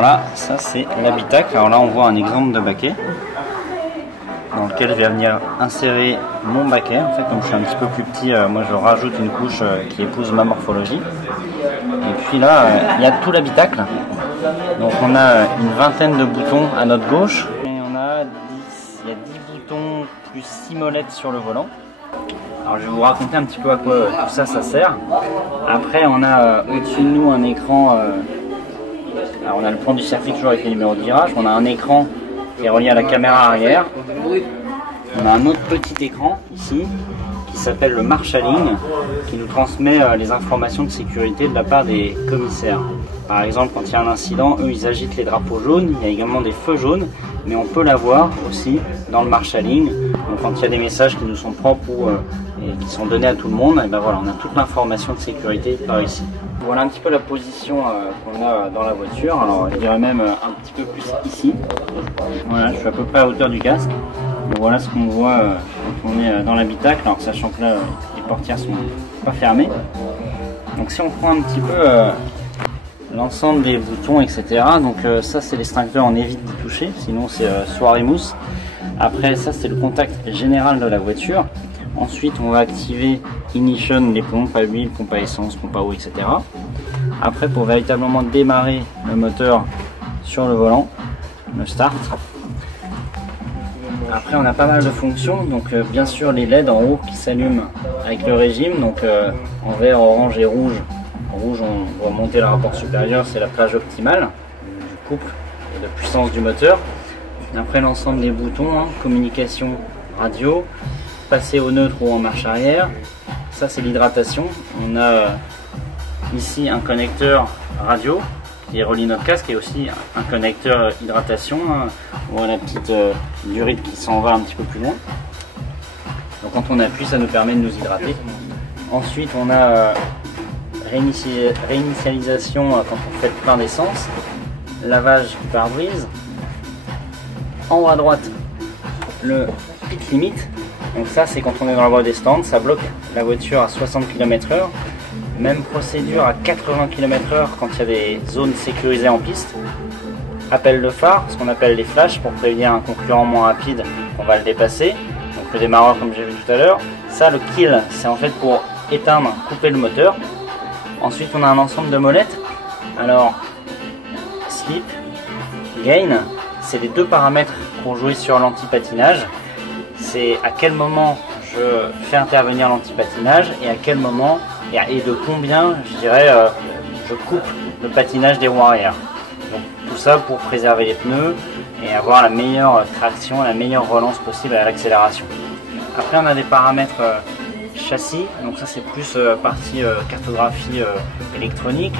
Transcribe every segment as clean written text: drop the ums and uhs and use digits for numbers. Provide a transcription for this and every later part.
Alors là, ça c'est l'habitacle. Alors là, on voit un exemple de baquet dans lequel je vais venir insérer mon baquet. En fait, comme je suis un petit peu plus petit, moi je rajoute une couche qui épouse ma morphologie. Et puis là, il y a tout l'habitacle. Donc on a une vingtaine de boutons à notre gauche. Et on a 10, il y a 10 boutons plus 6 molettes sur le volant. Alors je vais vous raconter un petit peu à quoi tout ça sert. Après on a au-dessus de nous un écran, alors on a le plan du circuit toujours avec les numéros de virage, on a un écran qui est relié à la caméra arrière. On a un autre petit écran ici qui s'appelle le marshalling, qui nous transmet les informations de sécurité de la part des commissaires. Par exemple, quand il y a un incident, eux ils agitent les drapeaux jaunes, il y a également des feux jaunes, mais on peut l'avoir aussi dans le marshalling. Donc quand il y a des messages qui nous sont propres ou et qui sont donnés à tout le monde, et ben voilà, on a toute l'information de sécurité par ici. Voilà un petit peu la position qu'on a dans la voiture. Alors je dirais même un petit peu plus ici. Voilà, je suis à peu près à hauteur du casque. Donc, voilà ce qu'on voit quand on est dans l'habitacle, alors sachant que là les portières sont pas fermées. Donc si on prend un petit peu l'ensemble des boutons, etc. Donc ça c'est l'extincteur, on évite d'y toucher, sinon c'est soirée mousse. Après ça c'est le contact général de la voiture. Ensuite on va activer ignition, les pompes à huile, pompes à essence, pompes à eau, etc. Après pour véritablement démarrer le moteur sur le volant, le start. Après on a pas mal de fonctions, donc bien sûr les LED en haut qui s'allument avec le régime, donc en vert, orange et rouge. En rouge on doit monter le rapport supérieur, c'est la plage optimale du couple et de puissance du moteur. Après l'ensemble des boutons, communication radio, passer au neutre ou en marche arrière, ça c'est l'hydratation. On a ici un connecteur radio qui relie notre casque et aussi un connecteur hydratation. On voit la petite durite qui s'en va un petit peu plus loin. Donc quand on appuie, ça nous permet de nous hydrater. Ensuite on a réinitialisation quand on fait le plein d'essence, lavage du pare-brise. En haut à droite, le pit limit. Donc ça c'est quand on est dans la voie des stands, ça bloque la voiture à 60 km/h. Même procédure à 80 km/h quand il y a des zones sécurisées en piste. Appel de phare, ce qu'on appelle les flashs pour prévenir un concurrent moins rapide qu'on va le dépasser. Donc le démarreur comme j'ai vu tout à l'heure. Ça le kill, c'est en fait pour éteindre, couper le moteur. Ensuite on a un ensemble de molettes. Alors slip, gain, c'est les deux paramètres pour jouer sur l'anti-patinage. C'est à quel moment je fais intervenir l'anti-patinage et à quel moment et de combien je dirais je coupe le patinage des roues arrière. Donc tout ça pour préserver les pneus et avoir la meilleure traction, la meilleure relance possible à l'accélération. Après on a des paramètres châssis, donc ça c'est plus partie cartographie électronique.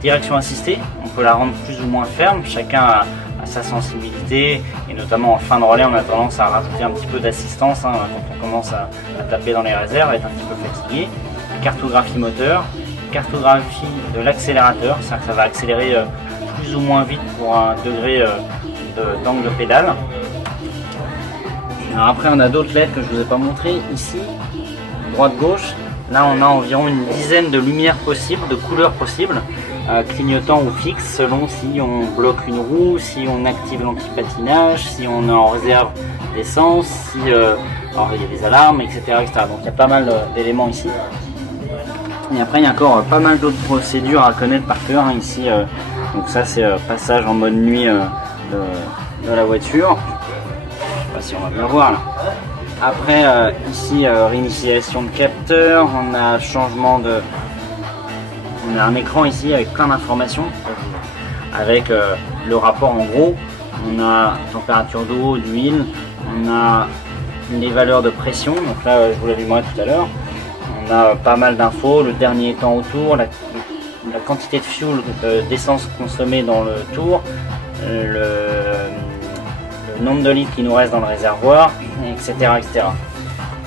Direction assistée, on peut la rendre plus ou moins ferme, chacun a sa sensibilité et notamment en fin de relais on a tendance à rajouter un petit peu d'assistance quand on commence à taper dans les réserves, à être un petit peu fatigué. Cartographie moteur, cartographie de l'accélérateur, c'est-à-dire que ça va accélérer plus ou moins vite pour un degré d'angle de pédale. Alors après on a d'autres LED que je ne vous ai pas montré ici, droite-gauche. Là on a environ une dizaine de lumières possibles, de couleurs possibles, clignotant ou fixes selon si on bloque une roue, si on active l'anti-patinage, si on est en réserve d'essence, si alors il y a des alarmes, etc., etc. Donc il y a pas mal d'éléments ici. Et après il y a encore pas mal d'autres procédures à connaître par cœur ici. Donc ça c'est passage en mode nuit de la voiture. Je sais pas si on va bien voir là. Après ici réinitialisation de capteur, on a changement de... On a un écran ici avec plein d'informations, avec le rapport en gros. On a température d'eau, d'huile, on a les valeurs de pression, donc là je vous l'allumerai tout à l'heure. On a pas mal d'infos, le dernier temps au tour, la quantité de fuel, d'essence consommée dans le tour, le nombre de litres qui nous reste dans le réservoir, etc., etc.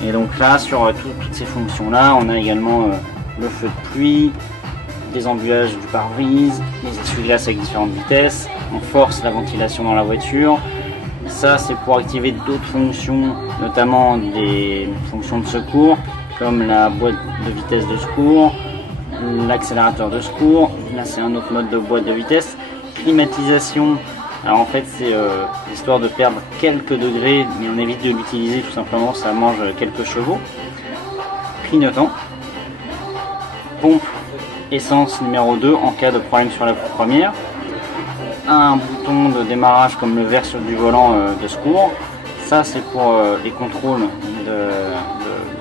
Et donc là, sur toutes ces fonctions-là, on a également le feu de pluie, des embuages du pare-brise, les essuie-glaces avec différentes vitesses, on force la ventilation dans la voiture. Ça, c'est pour activer d'autres fonctions, notamment des fonctions de secours, comme la boîte de vitesse de secours, l'accélérateur de secours. Là, c'est un autre mode de boîte de vitesse. climatisation, alors en fait c'est histoire de perdre quelques degrés, mais on évite de l'utiliser tout simplement, ça mange quelques chevaux. Clignotant. Pompe essence numéro 2 en cas de problème sur la première. Un bouton de démarrage comme le vert sur du volant de secours. Ça c'est pour les contrôles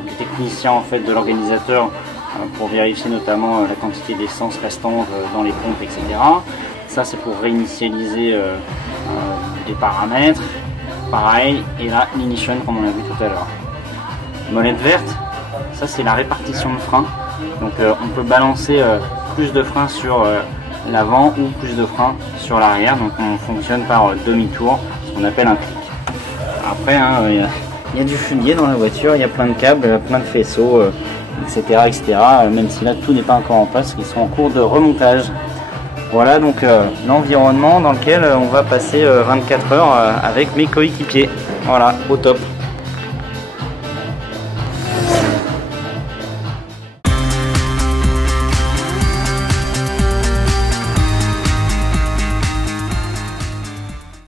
du technicien en fait, de l'organisateur, pour vérifier notamment la quantité d'essence restante dans les pompes, etc. Ça c'est pour réinitialiser des paramètres. Pareil, et là l'ignition comme on l'a vu tout à l'heure. Molette verte, ça c'est la répartition de frein. Donc on peut balancer plus de frein sur l'avant ou plus de frein sur l'arrière. Donc on fonctionne par demi-tour, ce qu'on appelle un clic. Après, il y a du fumier dans la voiture, il y a plein de câbles, plein de faisceaux, etc., etc. Même si là tout n'est pas encore en place, ils sont en cours de remontage. Voilà donc l'environnement dans lequel on va passer 24 heures avec mes coéquipiers. Voilà, au top.